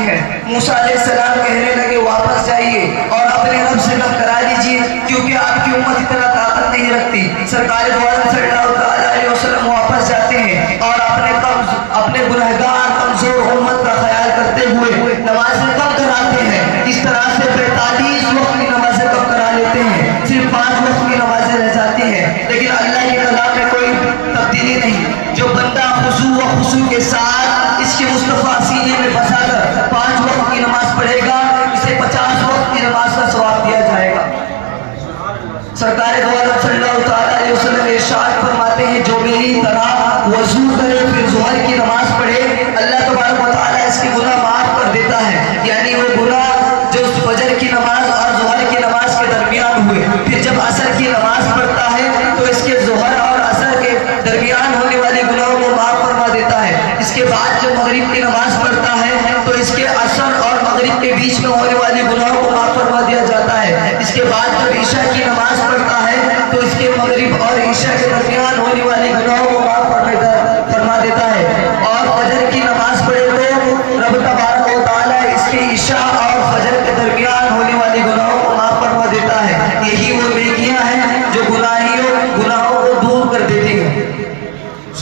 ہیں۔ موسیٰ علیہ السلام کہنے لگے واپس جائیے اور اپنے رب سے کم کرا لیجیے کیونکہ آپ کی امت اتنا طاقت نہیں رکھتی۔ سرکار دو عالم صلی اللہ علیہ وسلم واپس جاتے ہیں اور اپنے گنہگار کمزور امت کا خیال کرتے ہوئے نمازیں کم کراتے ہیں۔ اس طرح سے 45 وقت کی نمازیں کم کرا لیتے ہیں، صرف 5 وقت کی نمازیں رہ جاتی ہیں۔ لیکن اللہ کے کلام میں کوئی تبدیلی نہیں۔ جو بندہ خضوع و خضوع کے ساتھ اس کے مصطفیٰ سینے میں بسا کر 5 وقت کی نماز پڑھے گا، اسے 50 وقت کی نماز کا ثواب دیا جائے گا۔ سرکار دو عالم صلی اللہ علیہ وسلم ارشاد فرماتے ہیں جو میری طرح وضو کرے پھر ظہر کی نماز پڑھے، اللہ تبارک و تعالیٰ اس کے گناہ معاف کر دیتا ہے۔ یعنی وہ گناہ جو فجر کی نماز اور ظہر کی نماز کے درمیان ہوئے، پھر جب عصر کی نماز پڑھتا ہے تو اس کے ظہر اور عصر کے درمیان ہونے والے گناہوں کو معاف فرما دیتا ہے۔ اس کے بعد جب مغرب کی نماز پڑھتا ہے تو اس کے عصر اور مغرب کے بیچ میں ہونے والے گناہوں کو معاف فرما دیا جاتا ہے۔ اس کے بعد جب عشاء کی نماز پڑھتا ہے تو اس کے مغرب اور عشاء کے درمیان ہونے والے گناہوں کو معاف فرما دیتا ہے۔ اور فجر کی نماز پڑھے تو رب تبارک و تعالیٰ اس کے عشاء اور فجر کے درمیان ہونے والے گناہوں کو معاف فرما دیتا ہے۔ یہی وہ نیکیاں ہیں جو گناہوں کو دور کر دیتی ہیں۔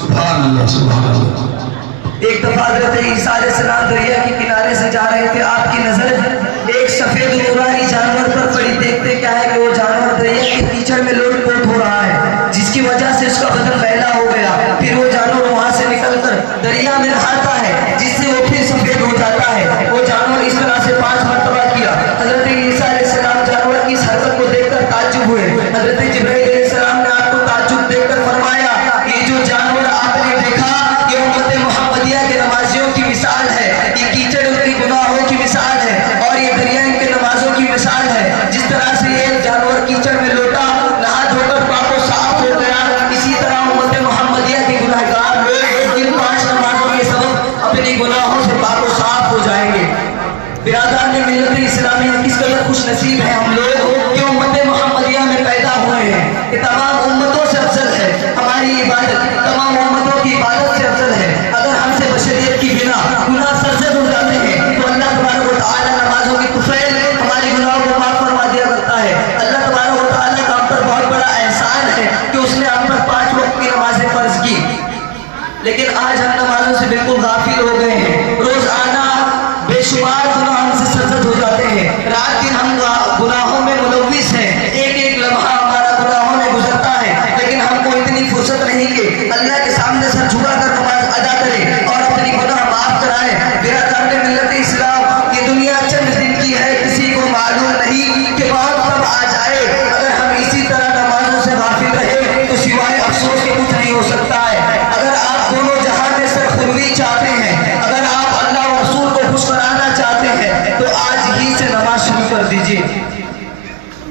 سبحان اللہ سبحان اللہ۔ ایک دفعہ حضرت عیسیٰ علیہ السلام دریا کے کنارے سے جا رہے تھے، آپ کی نظر ایک سفید نورانی جانور پر پڑی۔ دیکھتے کیا ہے کہ وہ جانور دریا کے کیچڑ میں لوٹ پوٹ ہو رہا ہے، جس کی وجہ سے اس کا بدن میلا ہو گیا۔ پھر وہ جانور وہاں سے نکل کر دریا میں نہاتا ہے، جس سے وہ پھر سفید ہو جاتا ہے۔ وہ جانور اس طرح سے 5 مرتبہ کیا۔ حضرت عیسیٰ علیہ السلام جانور کی اس حرکت کو دیکھ کر تعجب ہوئے۔ حضرت جبرائیل علیہ السلام نے آپ کو تعجب دیکھ کر فرمایا یہ جو جانور آپ نے دیکھا یہ امت محمدیہ کے نمازیوں کی مثال ہے، یہ کیچڑ ان کے گناہوں کی مثال ہے اور یہ دریا ان کے نمازوں کی مثال ہے۔ جس طرح سے یہ جانور کیچڑ میں لوٹا، نہا دھو کر پاک و صاف ہو گیا، اسی طرح امت محمدیہ کے گناہگار لوگ ان 5 نمازوں کے سبب اپنے گناہوں سے پاک و صاف ہو جائیں گے۔ برادران ملت اسلامیہ کس قدر خوش نصیب ہیں ہم لوگ کہ امت محمدیہ میں پیدا ہوئے ہیں۔ یہ تمام امتوں سے افضل ہے، ہماری عبادت تمام امتوں کی عبادت سے افضل ہے۔ اگر ہم سے بشریت کی بنا گناہ سرزد ہو جاتے ہیں تو اللہ تبارک و تعالیٰ نمازوں کی طفیل ہمارے گناہوں کو معاف فرما دیا کرتا ہے۔ اللہ تبارک و تعالیٰ کا ہم پر بہت بڑا احسان ہے کہ اس نے ہم پر 5 وقت کی نمازیں فرض کی، لیکن آج ہم نمازوں سے بالکل غافل ہو گئے ہیں۔ روزانہ بے شمار گناہ ہم سے سرزد ہو جاتے ہیں، رات دن ہم گناہوں میں ملوث ہیں، ایک لمحہ ہمارا گناہوں میں گزرتا ہے، لیکن ہم کو اتنی فرصت نہیں کہ اللہ کے سامنے سر جھکا کر نماز ادا کرے اور اپنی گناہ معاف کرائے۔ برادران ملت اسلام یہ دنیا چند دن کی ہے، کسی کو معلوم نہیں کہ موت کب آ جائے۔ اگر ہم اسی طرح نمازوں سے غافل رہے تو سوائے افسوس کے کچھ نہیں ہو سکتا ہے۔ اگر آپ دونوں جہاں میں سرخوری چاہتے ہیں، اگر آپ اللہ و رسول کو خوش کرانا چاہتے ہیں تو آج ہی سے نماز شروع کر دیجیے۔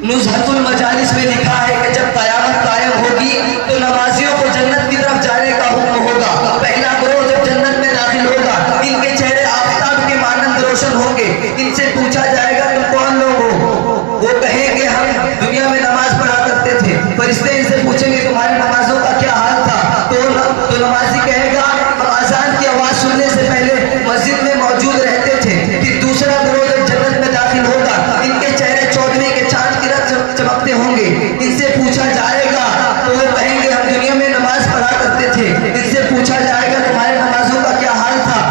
نزہۃ المجالس میں لکھا ہے کہ جب قیامت قائم ہوگی تو نمازیوں کو جنت کی طرف جانے کا حکم ہوگا۔ پہلا گروہ جب جنت میں داخل ہوگا ان کے چہرے آفتاب کے مانند روشن ہوں گے۔ ان سے پوچھا جائے گا تم کون لوگ ہو؟ وہ کہیں گے ہم دنیا میں نماز پڑھا کرتے تھے۔ فرشتے ان سے پوچھیں گے تمہاری نمازوں کا کیا حال تھا؟ تو نمازی کہے گا ہم اذان کی آواز سننے سے پہلے مسجد میں موجود رہتے تھے۔ پھر دوسرا گروہ جب جنت میں داخل ہوگا ان کے چہرے چودھویں کے چاند کی طرح چمکتے ہوں گے۔ ان سے پوچھا جائے گا تو وہ کہیں گے ہم دنیا میں نماز پڑھا کرتے تھے۔ ان سے پوچھا جائے گا تمہارے نمازوں کا کیا حال تھا؟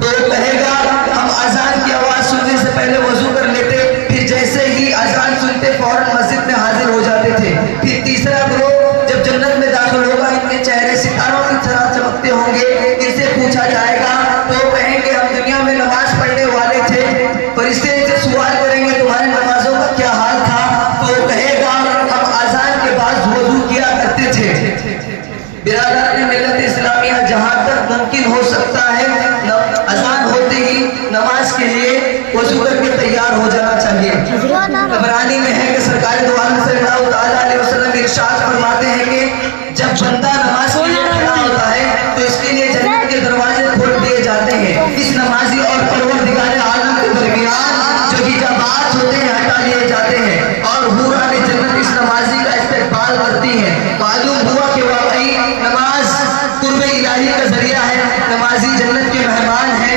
تو وہ کہے گا ہم اذان کی آواز سننے سے پہلے وضو کر لیتے، پھر جیسے ہی اذان سنتے فوراً مسجد میں حاضر ہو جاتے تھے۔ پھر تیسرا گروہ جب جنت میں داخل ہوگا ان کے چہرے ستاروں کی طرح چمکتے ہوں گے۔ ان سے پوچھا جائے گا تو وہ کہیں گے ہم دنیا میں نماز پڑھنے والے تھے۔ فرشتے ان سے سوال کریں گے تمہاری نمازوں کا کیا حال تھا؟ تو وہ کہے گا ہم اذان کے بعد وضو کیا کرتے تھے۔ برادران ملت اسلامیہ جہاں تک ممکن ہو سکتا ہے اذان ہوتے ہی نماز کے لیے وضو کر کے تیار ہو جانا چاہیے۔ طبرانی میں ہے کہ سرکار دو عالم صلی اللہ علیہ وسلم ارشاد فرماتے ہیں کہ جب بندہ نماز کے لیے کھڑا ہوتا ہے تو اس کے لیے جنت کے دروازے کھول دیے جاتے ہیں۔ اس نمازی اور پروردگار عالم کے درمیان جو حجابات ہوتے ہیں ہٹا لیے جاتے ہیں اور حوران جنت اس نمازی کا استقبال کرتی ہیں۔ معلوم ہوا کہ واقعی نماز قرب الہی کا ذریعہ ہے، نمازی جنت کے مہمان ہیں۔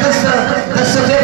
10